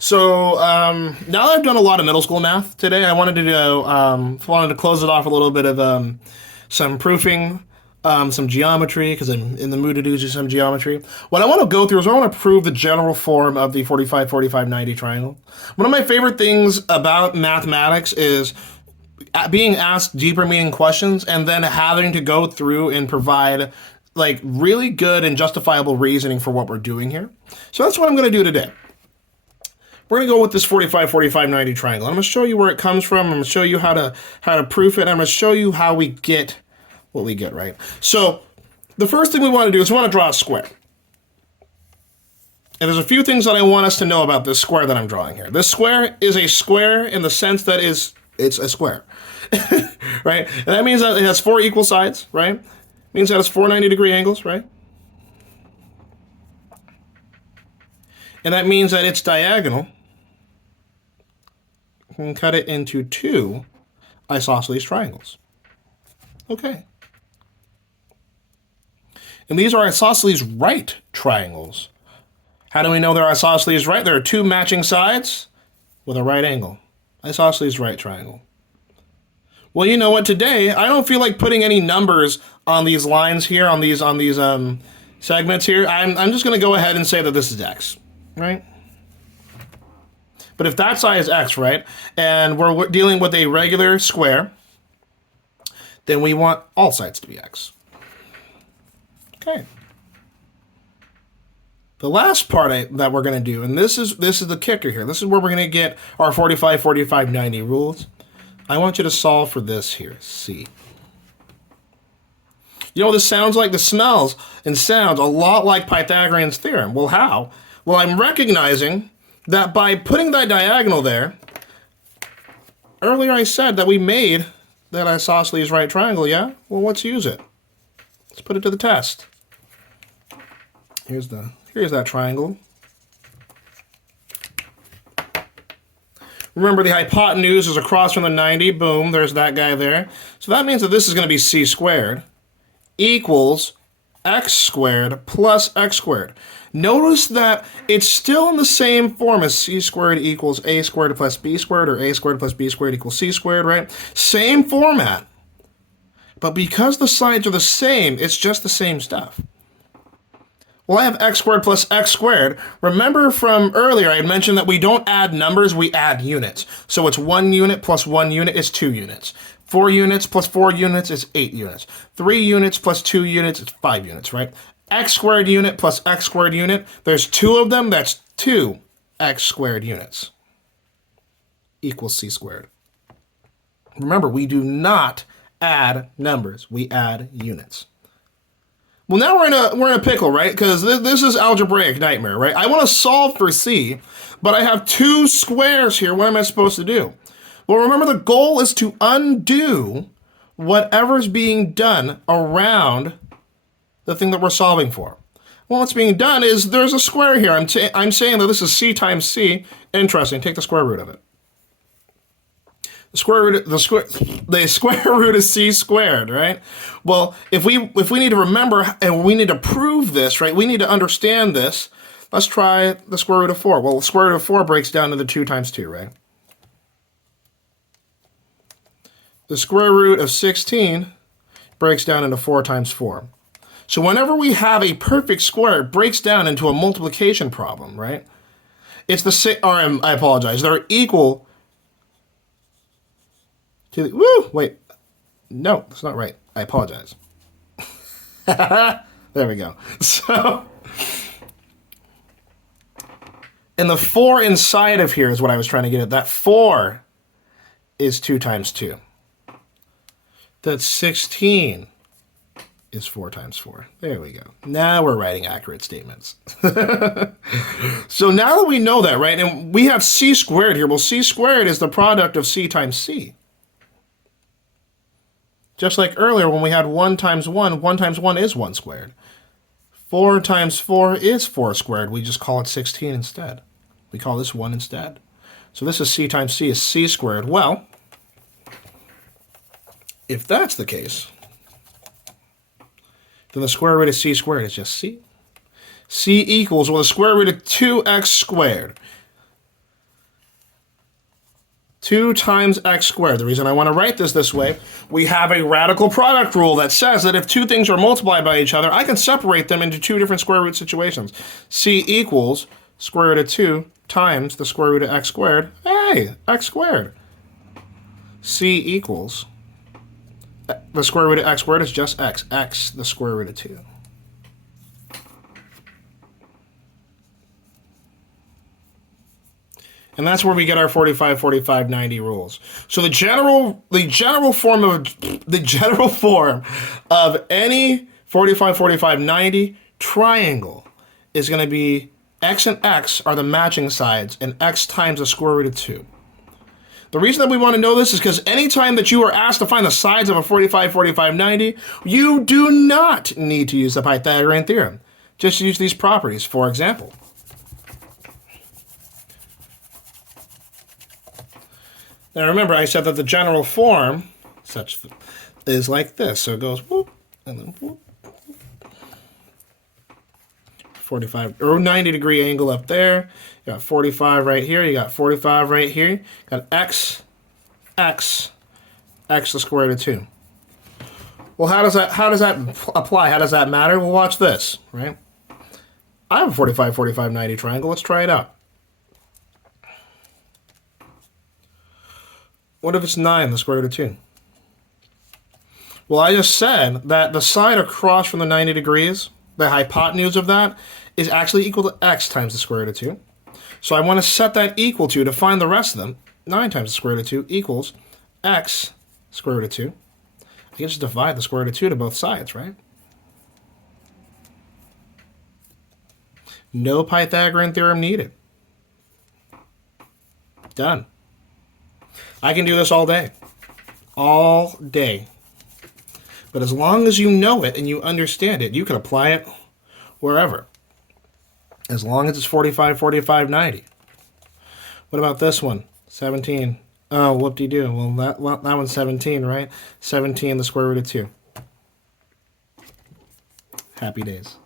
So now that I've done a lot of middle school math today, I wanted to close it off a little bit of some proofing, some geometry because I'm in the mood to do some geometry. What I want to go through is I want to prove the general form of the 45, 45, 90 triangle. One of my favorite things about mathematics is being asked deeper meaning questions and then having to go through and provide like really good and justifiable reasoning for what we're doing here. So that's what I'm going to do today. We're going to go with this 45, 45, 90 triangle. I'm going to show you where it comes from. I'm going to show you how to proof it. I'm going to show you how we get what we get, right? So the first thing we want to do is we want to draw a square. And there's a few things that I want us to know about this square that I'm drawing here. This square is a square in the sense that it's a square, right? And that means that it has four equal sides, right? It means that it's four 90-degree angles, right? And that means that its diagonal can cut it into two isosceles triangles. Okay. And these are isosceles right triangles. How do we know they're isosceles right? There are two matching sides with a right angle. Isosceles right triangle. Well, you know what? Today, I don't feel like putting any numbers on these lines here, on these segments here. I'm just going to go ahead and say that this is x, right? But if that side is x, right, and we're dealing with a regular square, then we want all sides to be x. Okay. The last part that we're going to do, and this is the kicker here. This is where we're going to get our 45, 45, 90 rules. I want you to solve for this here, C. You know, this smells and sounds a lot like Pythagorean's theorem. Well, how? Well, I'm recognizing that by putting that diagonal there, earlier I said that we made that isosceles right triangle, yeah? Well, let's use it. Let's put it to the test. Here's that triangle. Remember, the hypotenuse is across from the 90. Boom, there's that guy there. So that means that this is going to be c squared equals x squared plus x squared. Notice that it's still in the same form as c squared equals a squared plus b squared, or a squared plus b squared equals c squared, right? Same format. But because the sides are the same, it's just the same stuff. Well, I have x squared plus x squared. Remember from earlier, I had mentioned that we don't add numbers, we add units. So it's 1 unit plus 1 unit is 2 units. 4 units plus 4 units is 8 units. 3 units plus 2 units is 5 units, right? X squared unit plus x squared unit. There's 2 of them, that's 2 x squared units equals c squared. Remember, we do not add numbers, we add units. Well, now we're in a pickle, right? Because this is algebraic nightmare, right? I want to solve for c, but I have 2 squares here. What am I supposed to do? Well, remember, the goal is to undo whatever's being done around the thing that we're solving for. Well, what's being done is there's a square here. I'm saying that this is c times c. Interesting. Take the square root of it. The square root is c squared, right? Well, if we need to remember and we need to prove this, right? We need to understand this. Let's try the square root of 4. Well, the square root of 4 breaks down to the 2 times 2, right? The square root of 16 breaks down into 4 times 4. So whenever we have a perfect square, it breaks down into a multiplication problem, right? It's the same, or I apologize, they're equal to the, wait, no, that's not right. I apologize. There we go. So, and the 4 inside of here is what I was trying to get at. That 4 is 2 times 2. That 16 is 4 times 4. There we go. Now we're writing accurate statements. So now that we know that, right, and we have c squared here. Well, c squared is the product of c times c. Just like earlier when we had 1 times 1, 1 times 1 is 1 squared. 4 times 4 is 4 squared. We just call it 16 instead. We call this 1 instead. So this is c times c is c squared. Well, if that's the case, then the square root of c squared is just c. C equals, well, the square root of 2x squared. 2 times x squared. The reason I want to write this way, we have a radical product rule that says that if two things are multiplied by each other, I can separate them into two different square root situations. C equals square root of 2 times the square root of x squared. Hey, x squared. C equals, the square root of x squared is just x. X, the square root of 2. And that's where we get our 45, 45, 90 rules. So the general form of any 45, 45, 90 triangle is going to be x and x are the matching sides, and x times the square root of 2. The reason that we want to know this is because anytime that you are asked to find the sides of a 45, 45, 90, you do not need to use the Pythagorean theorem. Just use these properties. For example, now remember, I said that the general form is like this. So it goes whoop, and then whoop. 45 or 90 degree angle up there. You got 45 right here. You got 45 right here. You got x the square root of 2. Well, how does that apply? How does that matter? Well, watch this, right? I have a 45, 45, 90 triangle. Let's try it out. What if it's 9, the square root of 2? Well, I just said that the side across from the 90 degrees, the hypotenuse of that, is actually equal to x times the square root of 2. So I want to set that equal to find the rest of them. 9 times the square root of 2 equals x square root of 2. I can just divide the square root of 2 to both sides, right? No Pythagorean theorem needed. Done. I can do this all day. All day. But as long as you know it and you understand it, you can apply it wherever. As long as it's 45, 45, 90. What about this one? 17. Oh, whoop-de-doo. Well, that one's 17, right? 17, the square root of 2. Happy days.